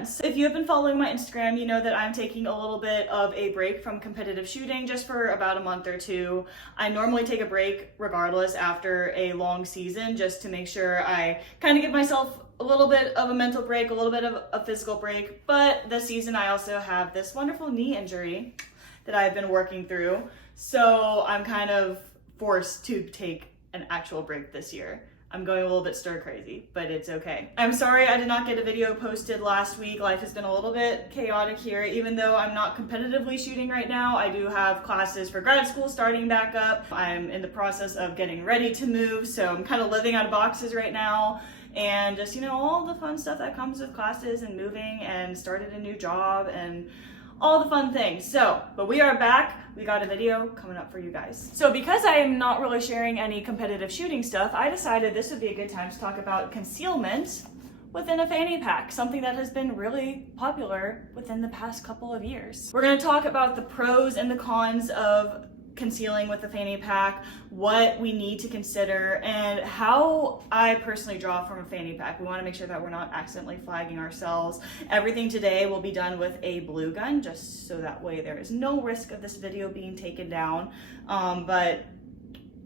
friends. If you have been following my Instagram, you know that I'm taking a little bit of a break from competitive shooting just for about a month or two. I normally take a break regardless after a long season just to make sure I kind of give myself a little bit of a mental break, a little bit of a physical break. But this season I also have this wonderful knee injury that I've been working through. So I'm kind of forced to take an actual break this year. I'm going a little bit stir crazy, but it's okay. I'm sorry I did not get a video posted last week. Life has been a little bit chaotic here. Even though I'm not competitively shooting right now, I do have classes for grad school starting back up. I'm in the process of getting ready to move, so I'm kind of living out of boxes right now. And just, you know, all the fun stuff that comes with classes and moving and started a new job and all the fun things. But we are back. We got a video coming up for you guys. So because I am not really sharing any competitive shooting stuff, I decided this would be a good time to talk about concealment within a fanny pack, something that has been really popular within the past couple of years. We're gonna talk about the pros and the cons of concealing with the fanny pack, what we need to consider, and how I personally draw from a fanny pack. We want to make sure that we're not accidentally flagging ourselves. Everything today will be done with a blue gun, just so that way there is no risk of this video being taken down. But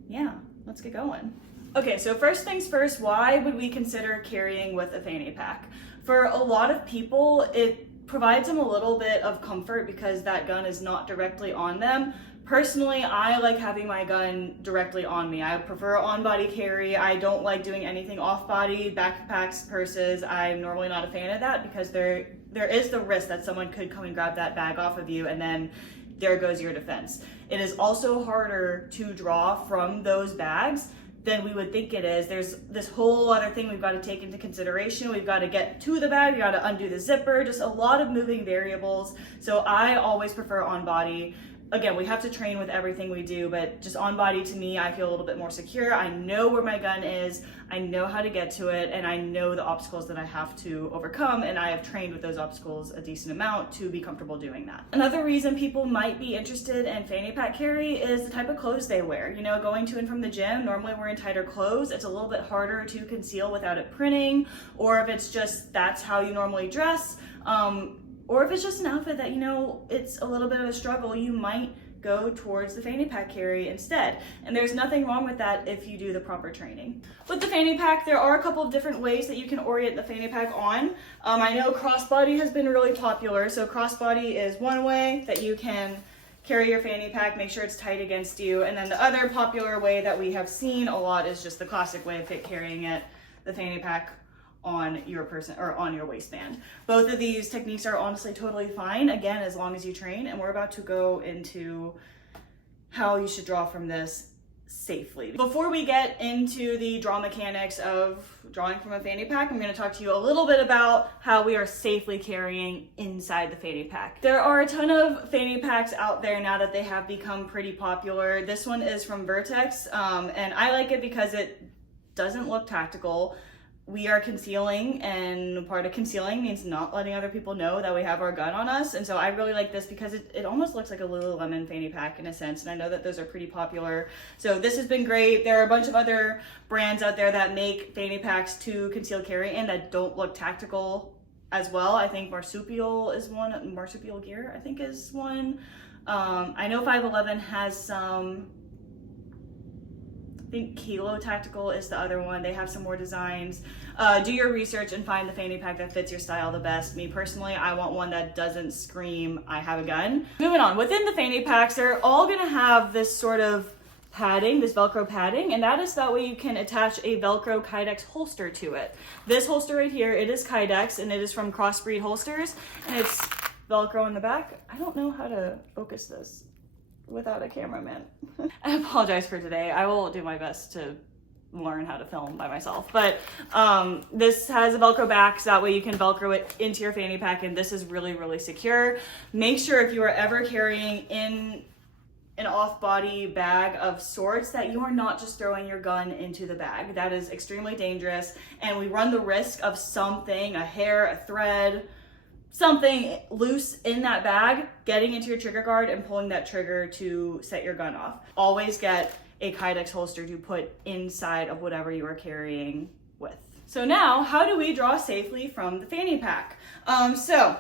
yeah, let's get going. Okay, so first things first, why would we consider carrying with a fanny pack? For a lot of people, it provides them a little bit of comfort because that gun is not directly on them. Personally, I like having my gun directly on me. I prefer on-body carry. I don't like doing anything off-body, backpacks, purses. I'm normally not a fan of that because there is the risk that someone could come and grab that bag off of you and then there goes your defense. It is also harder to draw from those bags than we would think it is. There's this whole other thing we've got to take into consideration. We've got to get to the bag, we got to undo the zipper, just a lot of moving variables. So I always prefer on-body. Again, we have to train with everything we do, but just on body to me, I feel a little bit more secure. I know where my gun is, I know how to get to it, and I know the obstacles that I have to overcome, and I have trained with those obstacles a decent amount to be comfortable doing that. Another reason people might be interested in fanny pack carry is the type of clothes they wear. You know, going to and from the gym, normally wearing tighter clothes, it's a little bit harder to conceal without it printing, or if it's just that's how you normally dress. Or if it's just an outfit that, you know, it's a little bit of a struggle, you might go towards the fanny pack carry instead. And there's nothing wrong with that if you do the proper training. With the fanny pack, there are a couple of different ways that you can orient the fanny pack on. I know crossbody has been really popular. So crossbody is one way that you can carry your fanny pack, make sure it's tight against you. And then the other popular way that we have seen a lot is just the classic way of carrying it, the fanny pack on your person or on your waistband. Both of these techniques are honestly totally fine, again, as long as you train, and we're about to go into how you should draw from this safely. Before we get into the draw mechanics of drawing from a fanny pack, I'm going to talk to you a little bit about how we are safely carrying inside the fanny pack. There are a ton of fanny packs out there now that they have become pretty popular. This one is from Vertex, and I like it because it doesn't look tactical. We are concealing, and part of concealing means not letting other people know that we have our gun on us. And so I really like this because it almost looks like a Lululemon fanny pack in a sense. And I know that those are pretty popular. So this has been great. There are a bunch of other brands out there that make fanny packs to conceal carry in that don't look tactical as well. I think Marsupial is one. Marsupial Gear, I think, is one. I know 511 has some. I think Kilo Tactical is the other one. They have some more designs. Do your research and find the fanny pack that fits your style the best. Me personally, I want one that doesn't scream, I have a gun. Moving on, within the fanny packs, they're all gonna have this sort of padding, this Velcro padding, and that is that way you can attach a Velcro Kydex holster to it. This holster right here, it is Kydex, and it is from Crossbreed Holsters, and it's Velcro in the back. I don't know how to focus this without a cameraman. I apologize for today. I will do my best to learn how to film by myself. But this has a Velcro back, so that way you can Velcro it into your fanny pack, and this is really, really secure. Make sure if you are ever carrying in an off-body bag of sorts that you are not just throwing your gun into the bag. That is extremely dangerous, and we run the risk of something, a hair, a thread, something loose in that bag getting into your trigger guard and pulling that trigger to set your gun off. Always get a Kydex holster to put inside of whatever you are carrying with. So now, how do we draw safely from the fanny pack? So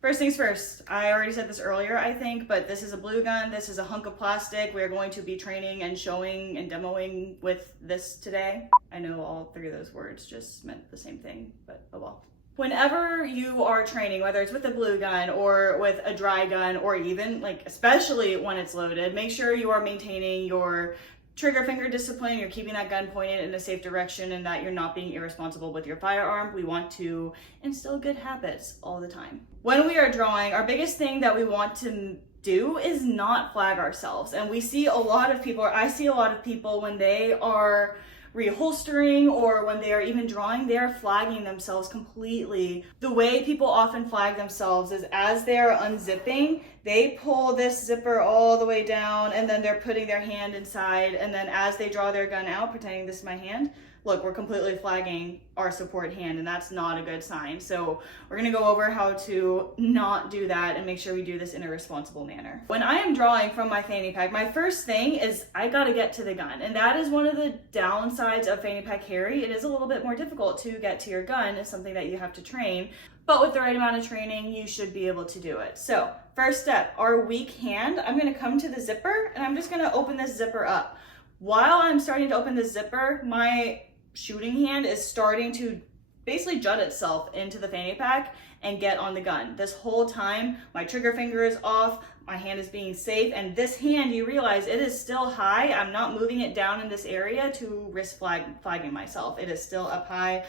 first things first, I already said this earlier, I think, but this is a blue gun. This is a hunk of plastic. We're going to be training and showing and demoing with this today. I know all three of those words just meant the same thing, but oh well. Whenever you are training, whether it's with a blue gun or with a dry gun, or even especially when it's loaded, make sure you are maintaining your trigger finger discipline, you're keeping that gun pointed in a safe direction, and that you're not being irresponsible with your firearm. We want to instill good habits all the time. When we are drawing, our biggest thing that we want to do is not flag ourselves. And we see a lot of people, or I see a lot of people when they are reholstering or when they are even drawing, they are flagging themselves completely. The way people often flag themselves is as they are unzipping, they pull this zipper all the way down and then they're putting their hand inside, and then as they draw their gun out, pretending this is my hand, look, we're completely flagging our support hand, and that's not a good sign. So we're gonna go over how to not do that and make sure we do this in a responsible manner. When I am drawing from my fanny pack, my first thing is I gotta get to the gun. And that is one of the downsides of fanny pack carry. It is a little bit more difficult to get to your gun. It's something that you have to train, but with the right amount of training, you should be able to do it. So first step, our weak hand, I'm gonna come to the zipper and I'm just gonna open this zipper up. While I'm starting to open this zipper, my shooting hand is starting to basically jut itself into the fanny pack and get on the gun. This whole time, my trigger finger is off, my hand is being safe, and this hand, you realize it is still high. I'm not moving it down in this area to risk flagging myself. It is still up high.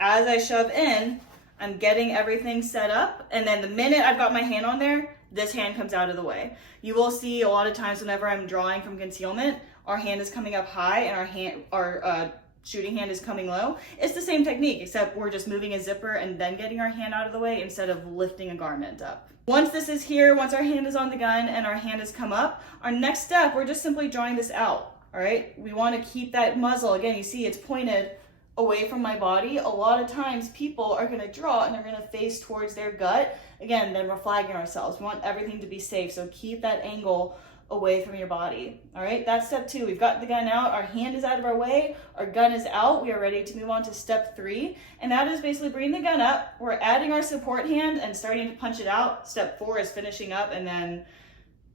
As I shove in, I'm getting everything set up, and then the minute I've got my hand on there, this hand comes out of the way. You will see a lot of times whenever I'm drawing from concealment, our hand is coming up high and our shooting hand is coming low. It's the same technique, except we're just moving a zipper and then getting our hand out of the way instead of lifting a garment up. Once this is here, once our hand is on the gun and our hand has come up, our next step, we're just simply drawing this out, all right? We want to keep that muzzle, again, you see it's pointed away from my body. A lot of times people are gonna draw and they're gonna face towards their gut. Again, then we're flagging ourselves. We want everything to be safe, so keep that angle away from your body. All right, that's step 2. We've got the gun out, our hand is out of our way, our gun is out. We are ready to move on to step 3, and that is basically bringing the gun up. We're adding our support hand and starting to punch it out. Step 4 is finishing up, and then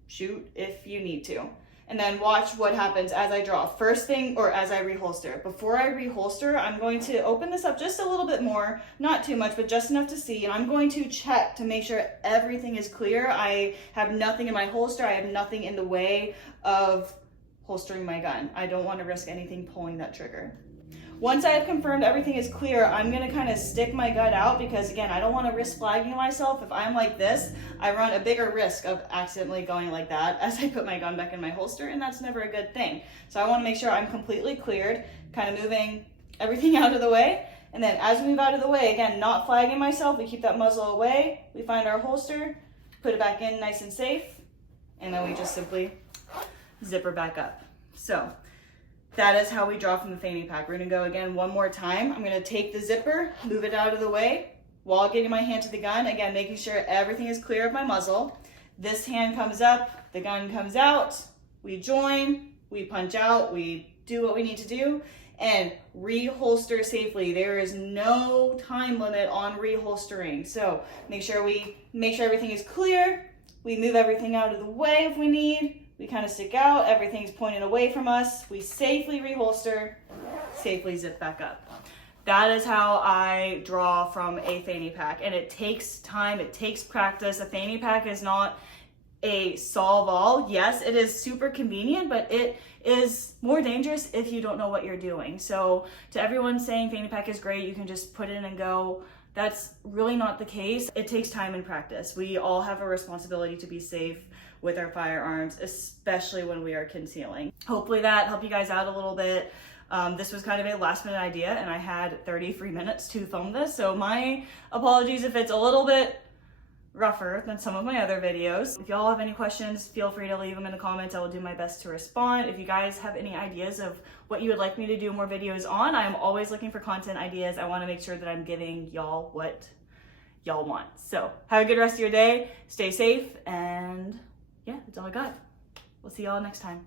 shoot if you need to. And then watch what happens as I draw. First thing, or as I reholster. Before I reholster, I'm going to open this up just a little bit more, not too much, but just enough to see. And I'm going to check to make sure everything is clear. I have nothing in my holster. I have nothing in the way of holstering my gun. I don't want to risk anything pulling that trigger. Once I have confirmed everything is clear, I'm gonna kind of stick my gun out because again, I don't want to risk flagging myself. If I'm like this, I run a bigger risk of accidentally going like that as I put my gun back in my holster, and that's never a good thing. So I want to make sure I'm completely cleared, kind of moving everything out of the way. And then as we move out of the way, again, not flagging myself, we keep that muzzle away, we find our holster, put it back in nice and safe, and then we just simply zipper back up. So that is how we draw from the fanny pack. We're gonna go again one more time. I'm gonna take the zipper, move it out of the way while getting my hand to the gun. Again, making sure everything is clear of my muzzle. This hand comes up, the gun comes out, we join, we punch out, we do what we need to do, and reholster safely. There is no time limit on reholstering. So make sure everything is clear. We move everything out of the way if we need. We kind of stick out, everything's pointed away from us. We safely reholster, safely zip back up. That is how I draw from a fanny pack, and it takes time, it takes practice. A fanny pack is not a solve-all. Yes, it is super convenient, but it is more dangerous if you don't know what you're doing. So to everyone saying fanny pack is great, you can just put it in and go, that's really not the case. It takes time and practice. We all have a responsibility to be safe with our firearms, especially when we are concealing. Hopefully that helped you guys out a little bit. This was kind of a last minute idea and I had 33 minutes to film this, so my apologies if it's a little bit rougher than some of my other videos. If y'all have any questions, feel free to leave them in the comments. I will do my best to respond. If you guys have any ideas of what you would like me to do more videos on, I'm always looking for content ideas. I want to make sure that I'm giving y'all what y'all want. So have a good rest of your day, stay safe, and yeah, that's all I got. We'll see y'all next time.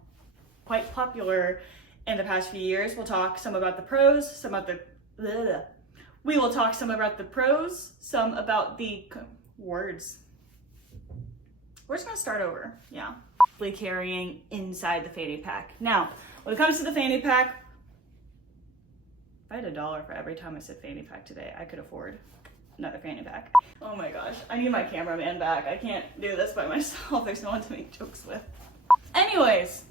Quite popular in the past few years. We'll talk some about the pros, some about the We will talk some about the pros, some about the words. We're just gonna start over, yeah. Carrying inside the fanny pack. Now, when it comes to the fanny pack, if I had $1 for every time I said fanny pack today, I could afford another fanny pack. Oh my gosh, I need my cameraman back. I can't do this by myself. There's no one to make jokes with. Anyways,